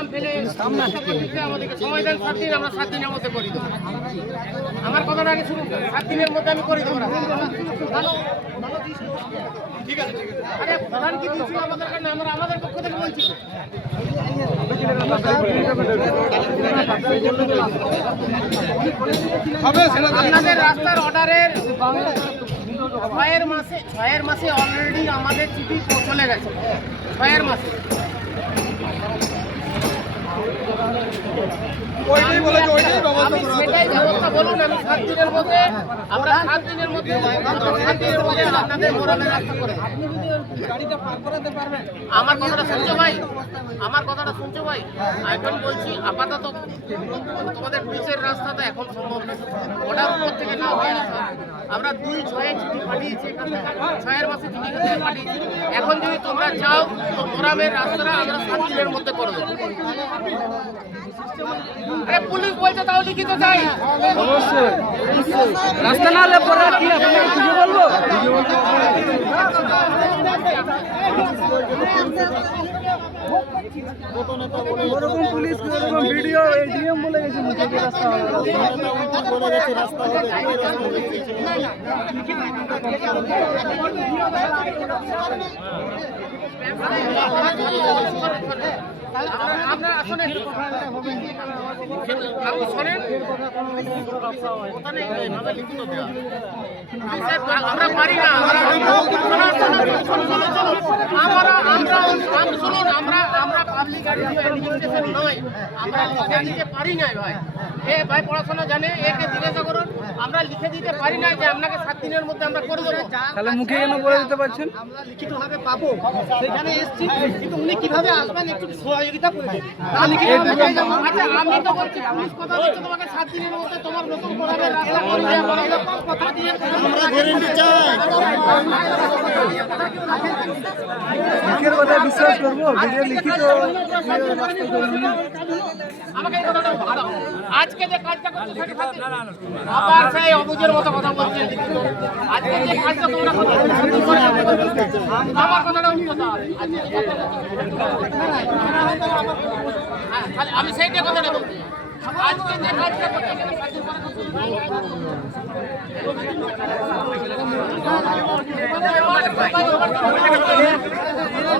নাম ফেলে আমাদেরকে সময় দেন সাত দিন আমরা সাত দিনের মধ্যে করি দেবো। আমার কথাটা আগে শুনুন। সাত দিনের মধ্যে আমি করে দেবো না। আরে প্রধান কি দিয়েছিল আমাদের কাছে? আমরা আমাদের পক্ষ থেকে বলছি। আপনাদের রাস্তার অর্ডারের ছয়ের মাসে ছয়ের মাসে অলরেডি আমাদের চিঠি চলে গেছে। ছয়ের মাসে। ওইটাই বলেছে ওইটাই ব্যবস্থা করা সেটাই ব্যবস্থা বলুন আমি সাত দিনের মধ্যে আমরা সাত দিনের মধ্যে সাত দিনের মধ্যে আপনাদের রাস্তা করে। আমার কথাটা শুনছো ভাই? আমার কথাটা শুনছো ভাই? এখন বলছি আপাতত তোমাদের পিচের রাস্তাটা এখন সম্ভব না ওটার উপর থেকে না হয়ে আসা আমরা দুই ছয়ে চিঠি পাঠিয়েছি ছয়ের মাসে চিঠি পাঠিয়েছি। এখন যদি তোমরা চাও, তো মোরামের রাস্তাটা আমরা সাত দিনের মধ্যে করে আরে পুলিশ তাও চাই। রাস্তা না হলে পরে কি কিছু বলব? ওরকম পুলিশ, ওরকম ভিডিও এডিএম বলে গেছে মুখে যে রাস্তা হবে আমরা পারি না আমরা। আমরা আমরা আম- শুনুন আমরা পাবলিক এডুকেশন নয়। আমরা লিখে দিতে পারি না ভাই। এ ভাই পড়াশোনা জানে একে জিজ্ঞাসা করুন। আমরা লিখে দিতে পারি না যে আপনাকে সাত দিনের মধ্যে আমরা করে দেবো। তাহলে মুখে কেন বলে দিতে পারছেন? আমরা লিখিতভাবে পাবো। সেখানে এসছি। কিন্তু উনি কীভাবে আসবেন একটু সহযোগিতা করে দেন। তা লিখিতভাবে পেয়ে আচ্ছা আমি তো বলছি পুলিশ কথা বলছে তোমাকে সাত দিনের মধ্যে তোমার নতুন কোলাবে রাস্তা করে দেওয়া বড় কথা দিয়ে। আমরা গ্যারেন্টি চাই কথা বিশ্বাস করব ভিডিও লিখিত আমাকে এই আজকে যে কাজটা করছ সেটা সাথে আবার সেই অবুজের মতো কথা বলছে আজকে যে কাজটা তোমরা আমার কথাটা হ্যাঁ, আমি সেইটা কথাটা বলছি আজকে যে কাজটা করছ সেটা সাত